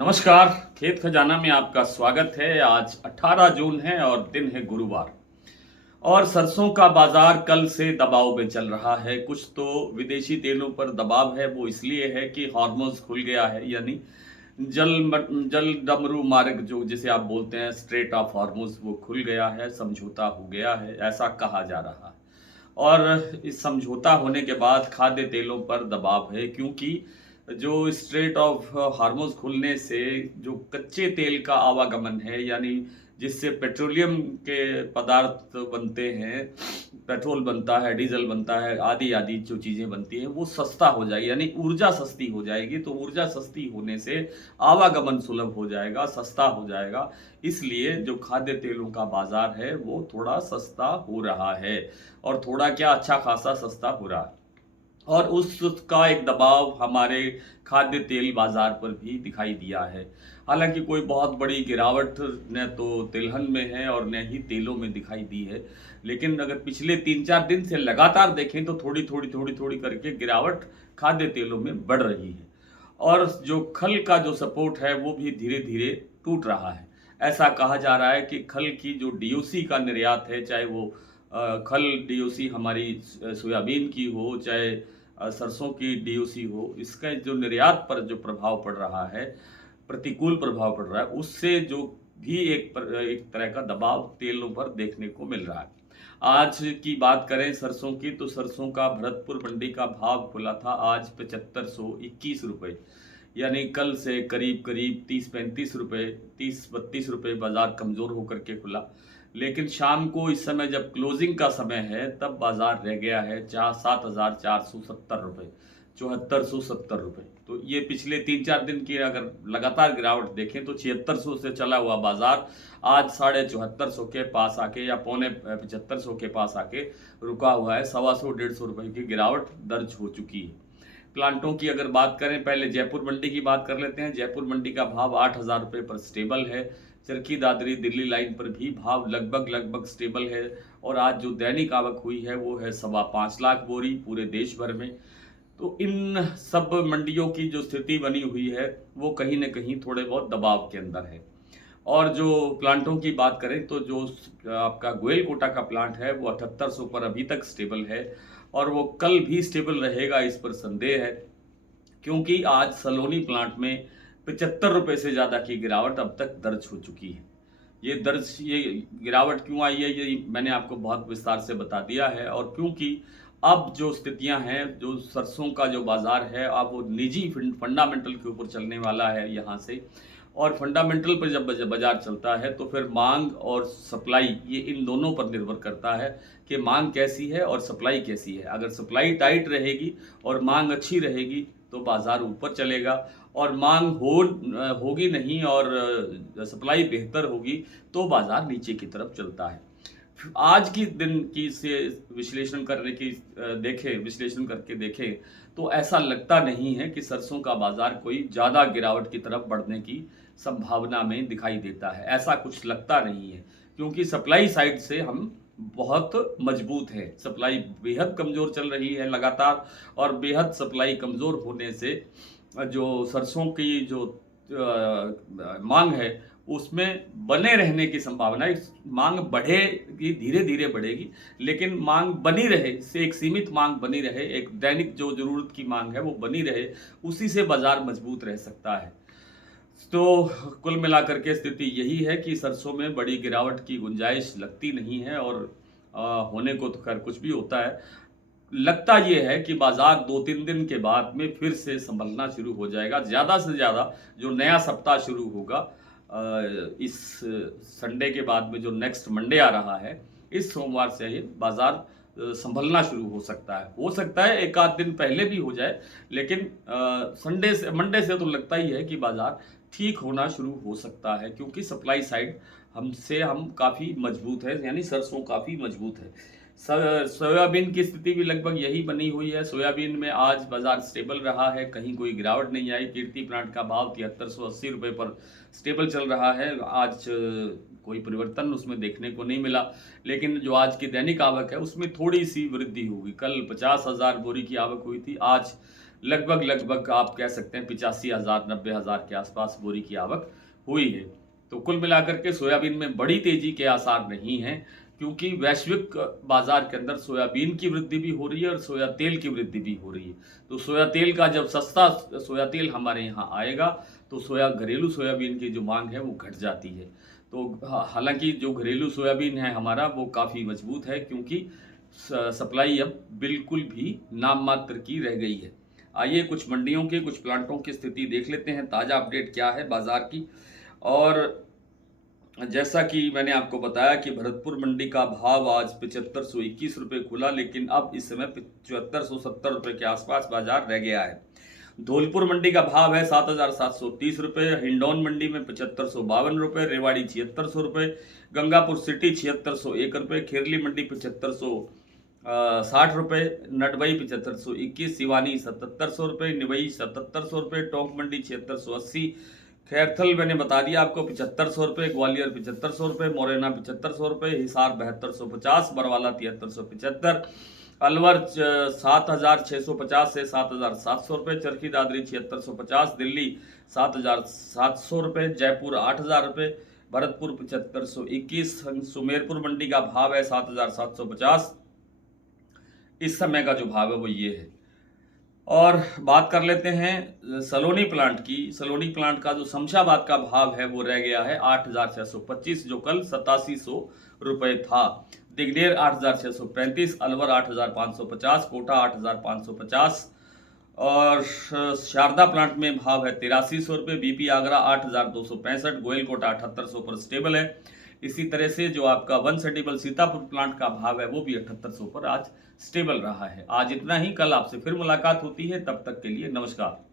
नमस्कार। खेत खजाना में आपका स्वागत है। आज 18 जून है और दिन है गुरुवार। और सरसों का बाजार कल से दबाव में चल रहा है। कुछ तो विदेशी तेलों पर दबाव है, वो इसलिए है कि हार्मोज खुल गया है, यानी जल डमरू मार्ग जो जिसे आप बोलते हैं स्ट्रेट ऑफ हार्मोज, वो खुल गया है, समझौता हो गया है, ऐसा कहा जा रहा है। और इस समझौता होने के बाद खाद्य तेलों पर दबाव है, क्योंकि जो स्ट्रेट ऑफ हार्मोज खुलने से जो कच्चे तेल का आवागमन है, यानी जिससे पेट्रोलियम के पदार्थ बनते हैं, पेट्रोल बनता है, डीजल बनता है, आदि आदि जो चीज़ें बनती हैं, वो सस्ता हो जाएगी, यानी ऊर्जा सस्ती हो जाएगी। तो ऊर्जा सस्ती होने से आवागमन सुलभ हो जाएगा, सस्ता हो जाएगा। इसलिए जो खाद्य तेलों का बाजार है वो थोड़ा सस्ता हो रहा है, और थोड़ा क्या, अच्छा खासा सस्ता हो रहा है। और उसका एक दबाव हमारे खाद्य तेल बाजार पर भी दिखाई दिया है। हालांकि कोई बहुत बड़ी गिरावट न तो तिलहन में है और न ही तेलों में दिखाई दी है, लेकिन अगर पिछले 3-4 दिन से लगातार देखें तो थोड़ी थोड़ी करके गिरावट खाद्य तेलों में बढ़ रही है। और जो खल का जो सपोर्ट है वो भी धीरे धीरे टूट रहा है। ऐसा कहा जा रहा है कि खल की जो डीओसी का निर्यात है, चाहे वो खल डीओसी हमारी सोयाबीन की हो, चाहे सरसों की डीओसी हो, इसका जो निर्यात पर जो प्रभाव पड़ रहा है, प्रतिकूल प्रभाव पड़ रहा है, उससे जो भी एक तरह का दबाव तेलों पर देखने को मिल रहा है। आज की बात करें सरसों की, तो सरसों का भरतपुर मंडी का भाव खुला था आज 7521 रुपये, यानी कल से करीब करीब 30-35 रुपये, 30-32 रुपये बाजार कमज़ोर होकर के खुला। लेकिन शाम को इस समय जब क्लोजिंग का समय है, तब बाजार रह गया है 7470 रुपये, 7470 रुपये। तो ये पिछले 3-4 दिन की अगर लगातार गिरावट देखें तो 7600 से चला हुआ बाजार आज 7450 के पास आके, या पौने 7500 के पास आके रुका हुआ है। 125-150 रुपये की गिरावट दर्ज हो चुकी है। प्लांटों की अगर बात करें, पहले जयपुर मंडी की बात कर लेते हैं। जयपुर मंडी का भाव 8000 रुपये पर स्टेबल है। चरखी दादरी दिल्ली लाइन पर भी भाव लगभग स्टेबल है। और आज जो दैनिक आवक हुई है वो है 5.25 लाख बोरी पूरे देश भर में। तो इन सब मंडियों की जो स्थिति बनी हुई है वो कहीं ना कहीं थोड़े बहुत दबाव के अंदर है। और जो प्लांटों की बात करें तो जो आपका गोयल कोटा का प्लांट है वो 7800 पर अभी तक स्टेबल है, और वो कल भी स्टेबल रहेगा, इस पर संदेह है। क्योंकि आज सलोनी प्लांट में 75 रुपये से ज़्यादा की गिरावट अब तक दर्ज हो चुकी है। ये गिरावट क्यों आई है, ये मैंने आपको बहुत विस्तार से बता दिया है। और क्योंकि अब जो स्थितियां हैं, जो सरसों का जो बाजार है, अब वो निजी फंडामेंटल के ऊपर चलने वाला है यहाँ से। और फंडामेंटल पर जब बाजार चलता है तो फिर मांग और सप्लाई, ये इन दोनों पर निर्भर करता है कि मांग कैसी है और सप्लाई कैसी है। अगर सप्लाई टाइट रहेगी और मांग अच्छी रहेगी तो बाजार ऊपर चलेगा, और मांग होगी नहीं और सप्लाई बेहतर होगी तो बाजार नीचे की तरफ चलता है। आज की दिन की से विश्लेषण करने की विश्लेषण करके देखें तो ऐसा लगता नहीं है कि सरसों का बाजार कोई ज़्यादा गिरावट की तरफ बढ़ने की संभावना में दिखाई देता है। ऐसा कुछ लगता नहीं है, क्योंकि सप्लाई साइड से हम बहुत मजबूत है। सप्लाई बेहद कमज़ोर चल रही है लगातार, और बेहद सप्लाई कमज़ोर होने से जो सरसों की जो मांग है उसमें बने रहने की संभावना है। मांग बढ़ेगी, धीरे धीरे बढ़ेगी, लेकिन मांग बनी रहे, से एक सीमित मांग बनी रहे, एक दैनिक जो जरूरत की मांग है वो बनी रहे, उसी से बाजार मजबूत रह सकता है। तो कुल मिलाकर के स्थिति यही है कि सरसों में बड़ी गिरावट की गुंजाइश लगती नहीं है, और होने को तो खैर कुछ भी होता है। लगता ये है कि बाजार 2-3 दिन के बाद में फिर से संभलना शुरू हो जाएगा। ज़्यादा से ज़्यादा जो नया सप्ताह शुरू होगा इस संडे के बाद में, जो नेक्स्ट मंडे आ रहा है, इस सोमवार से ये बाजार संभलना शुरू हो सकता है 1 आध दिन पहले भी हो जाए, लेकिन मंडे से तो लगता ही है कि बाजार ठीक होना शुरू हो सकता है, क्योंकि सप्लाई साइड हम काफ़ी मजबूत है, यानी सरसों काफ़ी मजबूत है। सोयाबीन की स्थिति भी लगभग यही बनी हुई है। सोयाबीन में आज बाजार स्टेबल रहा है, कहीं कोई गिरावट नहीं आई। कीर्ति प्लांट का भाव 7380 रुपये पर स्टेबल चल रहा है। आज कोई परिवर्तन उसमें देखने को नहीं मिला, लेकिन जो आज की दैनिक आवक है उसमें थोड़ी सी वृद्धि होगी। कल 50,000 बोरी की आवक हुई थी, आज लगभग आप कह सकते हैं 85,000 90,000 के आसपास बोरी की आवक हुई है। तो कुल मिलाकर के सोयाबीन में बड़ी तेजी के आसार नहीं हैं, क्योंकि वैश्विक बाजार के अंदर सोयाबीन की वृद्धि भी हो रही है और सोया तेल की वृद्धि भी हो रही है। तो सोया तेल का जब सस्ता सोया तेल हमारे यहाँ आएगा तो घरेलू सोयाबीन की जो मांग है वो घट जाती है। तो हालांकि जो घरेलू सोयाबीन है हमारा वो काफ़ी मजबूत है, क्योंकि सप्लाई अब बिल्कुल भी नाम मात्र की रह गई है। आइए कुछ मंडियों के कुछ प्लांटों की स्थिति देख लेते हैं, ताज़ा अपडेट क्या है बाजार की। और जैसा कि मैंने आपको बताया कि भरतपुर मंडी का भाव आज 7521 रुपये खुला, लेकिन अब इस समय 7570 रुपये के आसपास बाजार रह गया है। धौलपुर मंडी का भाव है 7730 रुपये, हिंडौन मंडी में 7552 रुपये, रेवाड़ी 7600 रुपये, गंगापुर सिटी 7601 रुपये, खेरली मंडी 7560 रुपये, नटबई 7521, सिवानी 7700 रुपये, निवई 7700 रुपये, टोंक मंडी 7680, खैरथल मैंने बता दिया आपको 7500 रुपये, ग्वालियर 7500 रुपये, मोरेना 7500 रुपये, हिसार 7250, बरवाला 7375, अलवर 7650 से 7700 रुपये, चरखी दादरी 7650, दिल्ली 7700 रुपये, जयपुर 8000 रुपये, भरतपुर 7521, सुमेरपुर मंडी का भाव है 7750। इस समय का जो भाव है वो ये है। और बात कर लेते हैं सलोनी प्लांट की। सलोनी प्लांट का जो शमशाबाद का भाव है वो रह गया है 8625, जो कल 8700 रुपये था। दिगनेर 8635, अलवर 8550, कोटा 8550, और शारदा प्लांट में भाव है 8300 रुपये, बीपी आगरा 8265, गोयल कोटा 7800 पर स्टेबल है। इसी तरह से जो आपका वन सेंटिबल सीतापुर प्लांट का भाव है वो भी 7800 पर आज स्टेबल रहा है। आज इतना ही, कल आपसे फिर मुलाकात होती है, तब तक के लिए नमस्कार।